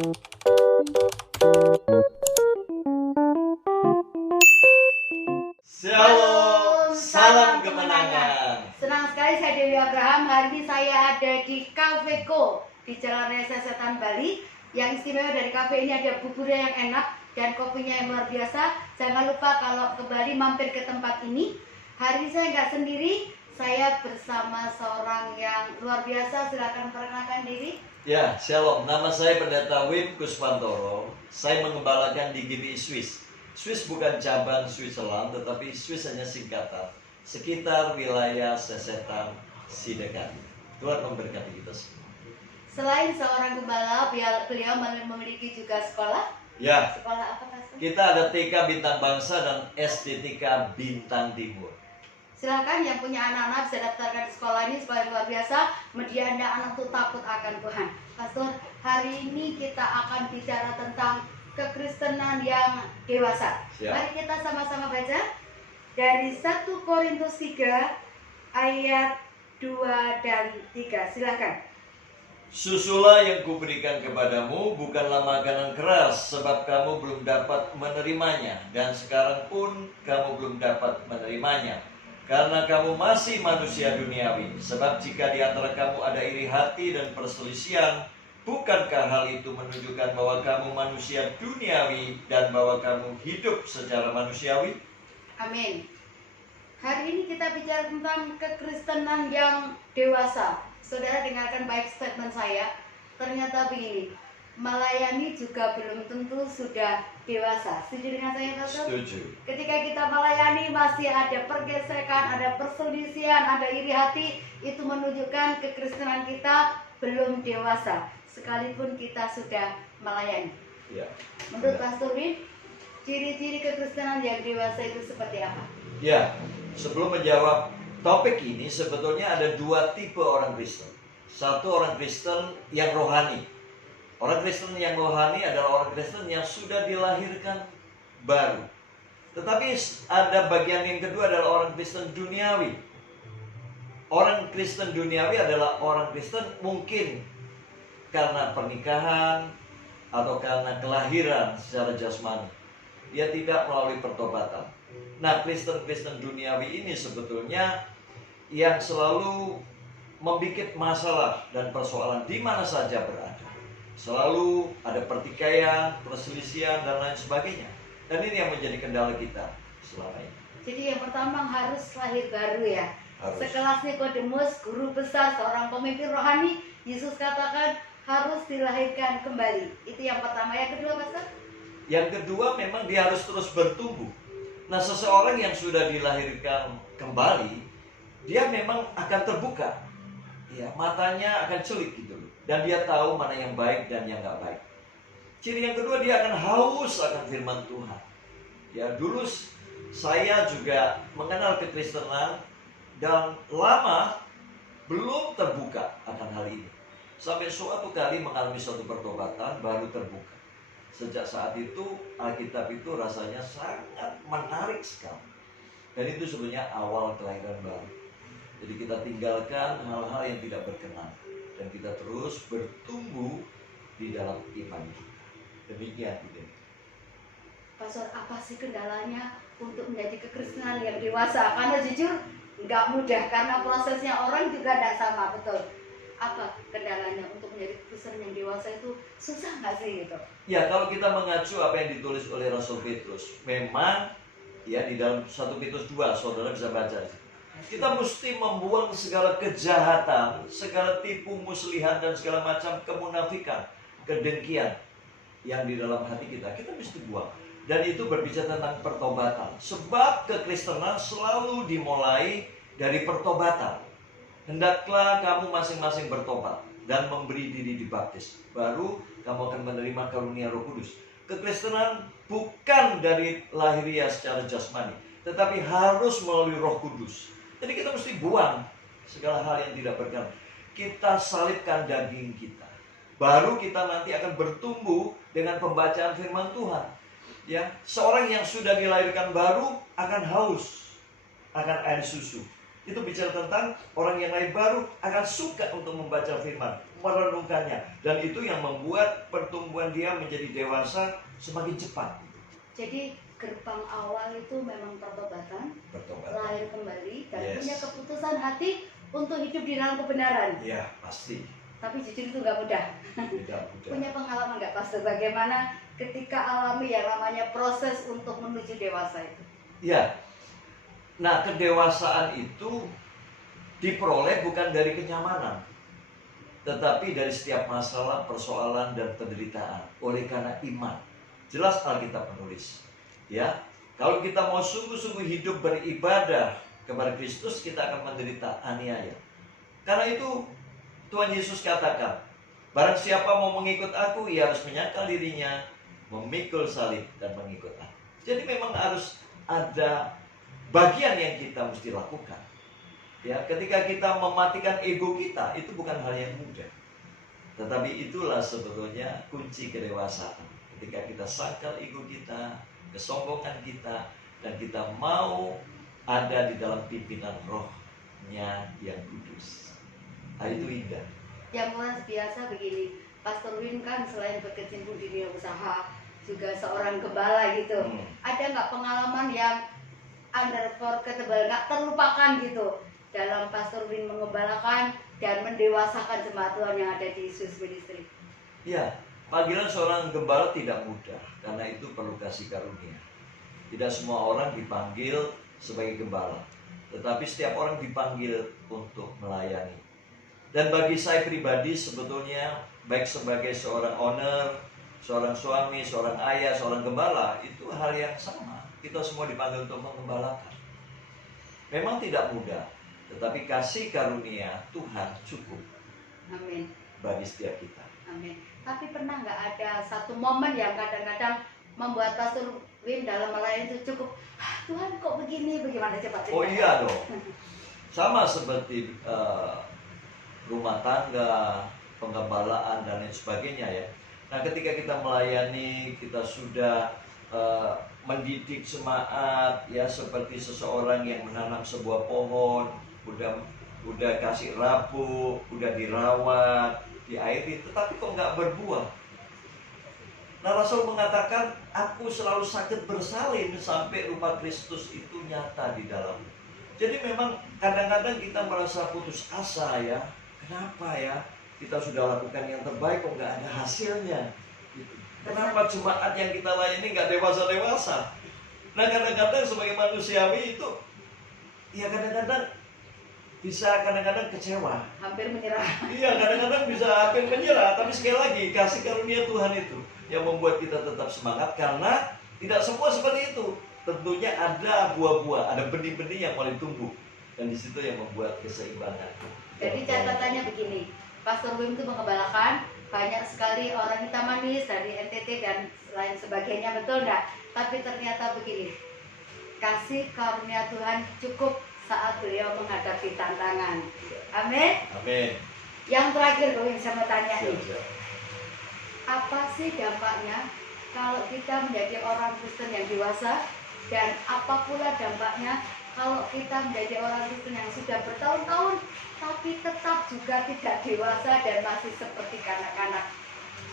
Shalom, salam kemenangan. Senang sekali saya Dewi Abraham. Hari ini saya ada di Cafe Co di Jalan Raya Sesetan Bali. Yang istimewa dari kafe ini ada buburnya yang enak dan kopinya yang luar biasa. Jangan lupa kalau ke Bali mampir ke tempat ini. Hari ini saya nggak sendiri, saya bersama seorang yang luar biasa. Silakan perkenalkan diri. Ya, shalom. Nama saya Pendeta Wim Kuswantoro. Saya mengembalakan di GBI Swiss. Swiss bukan cabang Switzerland, tetapi Swiss hanya singkatan. Sekitar wilayah Sesetan Sidekan. Tuhan memberkati kita semua. Selain seorang gembala, beliau memiliki juga sekolah. Ya, Sekolah apa, Pastor? kita ada TK Bintang Bangsa dan SDTK Bintang Timur. Silakan yang punya anak-anak bisa daftarkan di sekolah ini, sekolah yang luar biasa, mendidik anak untuk takut akan Tuhan. Pastor, hari ini kita akan bicara tentang kekristenan yang dewasa. Siap. Mari kita sama-sama baca dari 1 Korintus 3 ayat 2 dan 3. Silakan. Susulah yang kuberikan kepadamu bukanlah makanan keras, sebab kamu belum dapat menerimanya, dan sekarang pun kamu belum dapat menerimanya, karena kamu masih manusia duniawi. Sebab jika di antara kamu ada iri hati dan perselisihan, bukankah hal itu menunjukkan bahwa kamu manusia duniawi dan bahwa kamu hidup secara manusiawi? Amin. Hari ini kita bicara tentang kekristenan yang dewasa. Saudara dengarkan baik statement saya. Ternyata begini, melayani juga belum tentu sudah dewasa. Setuju dengan saya, Pastor? Setuju. Ketika kita melayani masih ada pergesekan, ada perselisihan, ada iri hati, itu menunjukkan kekristenan kita belum dewasa. Sekalipun kita sudah melayani. Ya. Menurut Pastor Win, ciri-ciri kekristenan yang dewasa itu seperti apa? Ya, sebelum menjawab topik ini, sebetulnya ada dua tipe orang Kristen. Satu, orang Kristen yang rohani. Orang Kristen yang rohani adalah orang Kristen yang sudah dilahirkan baru. Tetapi ada bagian yang kedua adalah orang Kristen duniawi. Orang Kristen duniawi adalah orang Kristen mungkin karena pernikahan atau karena kelahiran secara jasmani. Dia tidak melalui pertobatan. Nah, Kristen-Kristen duniawi ini sebetulnya yang selalu membuat masalah dan persoalan di mana saja berada. Selalu ada pertikaian, perselisihan, dan lain sebagainya. Dan ini yang menjadi kendala kita selama ini. Jadi yang pertama harus lahir baru ya. Harus. Sekelas Nikodemus, guru besar, seorang pemimpin rohani, Yesus katakan harus dilahirkan kembali. Itu yang pertama. Yang kedua, Pastor? Yang kedua, memang dia harus terus bertumbuh. Nah, seseorang yang sudah dilahirkan kembali, dia memang akan terbuka. Ya, matanya akan celik gitu loh. Dan dia tahu mana yang baik dan yang nggak baik. Ciri yang kedua, dia akan haus akan firman Tuhan. Ya, dulu saya juga mengenal kekristenan dan lama belum terbuka akan hal ini. Sampai suatu kali mengalami suatu pertobatan baru terbuka. Sejak saat itu Alkitab itu rasanya sangat menarik sekali. Dan itu sebenarnya awal kelahiran baru. Jadi kita tinggalkan hal-hal yang tidak berkenan. Dan kita terus bertumbuh di dalam iman kita. Demikian itu. Pastor, apa sih kendalanya untuk menjadi kekristenan yang dewasa? Karena jujur nggak mudah, karena prosesnya orang juga tidak sama, betul. Apa kendalanya untuk menjadi Kristen yang dewasa itu susah nggak sih gitu? Ya, kalau kita mengacu apa yang ditulis oleh Rasul Petrus, memang ya di dalam 1 Petrus 2, saudara bisa baca. Kita mesti membuang segala kejahatan, segala tipu muslihat dan segala macam kemunafikan, kedengkian yang di dalam hati kita. Kita mesti buang. Dan itu berbicara tentang pertobatan. Sebab kekristenan selalu dimulai dari pertobatan. Hendaklah kamu masing-masing bertobat dan memberi diri dibaptis. Baru kamu akan menerima karunia Roh Kudus. Kekristenan bukan dari lahiriah secara jasmani, tetapi harus melalui Roh Kudus. Jadi kita mesti buang segala hal yang tidak berkenan. Kita salibkan daging kita. Baru kita nanti akan bertumbuh dengan pembacaan firman Tuhan. Ya, seorang yang sudah dilahirkan baru akan haus akan air susu. Itu bicara tentang orang yang lahir baru akan suka untuk membaca firman, merenungkannya. Dan itu yang membuat pertumbuhan dia menjadi dewasa semakin cepat. Jadi gerbang awal itu memang pertobatan, lahir kembali, dan punya keputusan hati untuk hidup di dalam kebenaran. Iya, pasti. Tapi jujur itu nggak mudah. Tidak mudah. Punya pengalaman nggak, Pastor? Bagaimana ketika alami yang namanya proses untuk menuju dewasa itu? Ya, nah kedewasaan itu diperoleh bukan dari kenyamanan, tetapi dari setiap masalah, persoalan, dan penderitaan. Oleh karena iman, jelas Alkitab menulis. Ya, kalau kita mau sungguh-sungguh hidup beribadah kepada Kristus, kita akan menderita aniaya. Karena itu Tuhan Yesus katakan, barang siapa mau mengikut aku, ia harus menyangkal dirinya, memikul salib, dan mengikut aku. Jadi memang harus ada bagian yang kita mesti lakukan. Ya, ketika kita mematikan ego kita, itu bukan hal yang mudah. Tetapi itulah sebetulnya kunci kedewasaan. Ketika kita sangkal ego kita, kesombongan kita, dan kita mau ada di dalam pimpinan rohnya yang kudus. Nah, itu indah. Yang luar biasa begini, Pastor Win kan selain berkecimpung di dunia usaha, juga seorang gembala gitu. Ada nggak pengalaman yang unforgettable, nggak terlupakan gitu dalam Pastor Win mengembalakan dan mendewasakan jemaat Tuhan yang ada di Yesus Ministry? Ya, panggilan seorang gembala tidak mudah, karena itu perlu kasih karunia. Tidak semua orang dipanggil sebagai gembala, tetapi setiap orang dipanggil untuk melayani. Dan bagi saya pribadi sebetulnya, baik sebagai seorang owner, seorang suami, seorang ayah, seorang gembala, itu hal yang sama. Kita semua dipanggil untuk mengembalakan. Memang tidak mudah, tetapi kasih karunia Tuhan cukup. Amin. Bagi setiap kita. Amin. Tapi pernah nggak ada satu momen yang kadang-kadang membuat Pastor Win dalam melayani itu cukup, Tuhan kok begini, bagaimana cepat? Oh iya dong. Sama seperti rumah tangga, penggembalaan, dan lain sebagainya ya. Nah, ketika kita melayani, kita sudah mendidik jemaat ya, seperti seseorang yang menanam sebuah pohon, udah kasih rabuk, udah dirawat, diairi, tetapi kok nggak berbuah. Nah, Rasul mengatakan, aku selalu sakit bersalin sampai rupa Kristus itu nyata di dalammu. Jadi memang kadang-kadang kita merasa putus asa ya. Kenapa ya? Kita sudah lakukan yang terbaik kok nggak ada hasilnya. Gitu. Kenapa jemaat yang kita layani nggak dewasa-dewasa? Nah, kadang-kadang sebagai manusiawi itu, ya kadang-kadang bisa kecewa. Hampir menyerah. Iya, kadang-kadang bisa hampir menyerah. Tapi sekali lagi, kasih karunia Tuhan itu yang membuat kita tetap semangat, karena tidak semua seperti itu. Tentunya ada buah-buah, ada benih-benih yang mulai tumbuh, dan di situ yang membuat keseimbangan. Jadi catatannya begini, Pastor Wim itu mengembalakan banyak sekali orang hitam manis dari NTT dan lain sebagainya, betul enggak? Tapi ternyata begini, kasih karunia Tuhan cukup saat beliau menghadapi tantangan. Amin. Amin. Yang terakhir Wim saya mau tanya nih, Siap. apa sih dampaknya kalau kita menjadi orang Kristen yang dewasa, dan apa pula dampaknya kalau kita menjadi orang Kristen yang sudah bertahun-tahun tapi tetap juga tidak dewasa dan masih seperti kanak-kanak?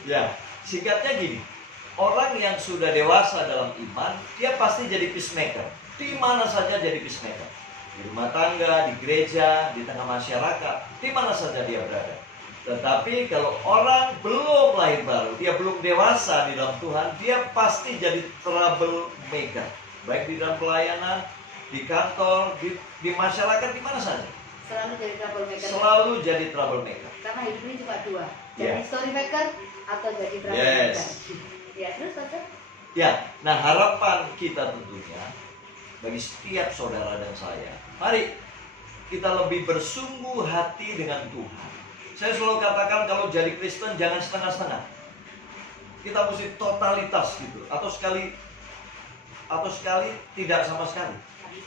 Ya, singkatnya gini, orang yang sudah dewasa dalam iman, dia pasti jadi peacemaker. Di mana saja jadi peacemaker. Di rumah tangga, di gereja, di tengah masyarakat, di mana saja dia berada. Tetapi kalau orang belum lahir baru, dia belum dewasa di dalam Tuhan, dia pasti jadi troublemaker. Baik di dalam pelayanan, di kantor, di masyarakat, di mana saja. Selalu jadi troublemaker. Selalu jadi troublemaker. Karena hidup ini cuma dua, jadi story maker atau jadi troublemaker. Yes. Ya, terus Pastor? Ya, nah harapan kita tentunya bagi setiap saudara dan saya, mari kita lebih bersungguh hati dengan Tuhan. Saya selalu katakan kalau jadi Kristen jangan setengah-setengah. Kita mesti totalitas gitu, atau sekali tidak sama sekali.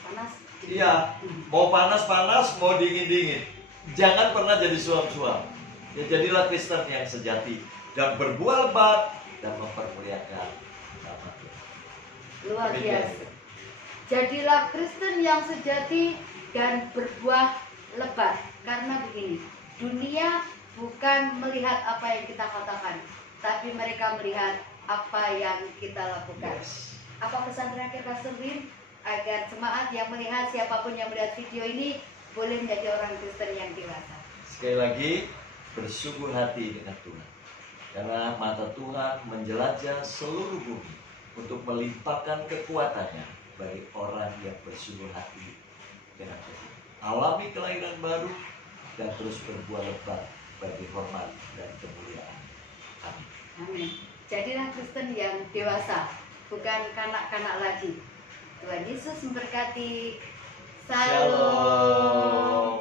Panas. Iya, mau panas-panas, mau dingin-dingin. Jangan pernah jadi suam-suam. Ya, jadilah Kristen yang sejati dan berbuah lebat dan mempermuliakan nama Tuhan. Luar biasa. Jadilah Kristen yang sejati dan berbuah lebat. Karena begini, dunia bukan melihat apa yang kita katakan, tapi mereka melihat apa yang kita lakukan. Yes. Apa pesan terakhir Pastor Win? Agar jemaat yang melihat, siapapun yang melihat video ini, boleh menjadi orang Kristen yang dewasa. Sekali lagi, bersungguh hati dengan Tuhan. Karena mata Tuhan menjelajah seluruh bumi untuk melimpahkan kekuatannya bagi orang yang bersungguh hati dengan Tuhan. Alami kelahiran baru dan terus berbuah lebat bagi hormat dan kemuliaan. Amin. Amin. Jadilah Kristen yang dewasa, bukan kanak-kanak lagi. Tuhan Yesus memberkati. Salam. Shalom.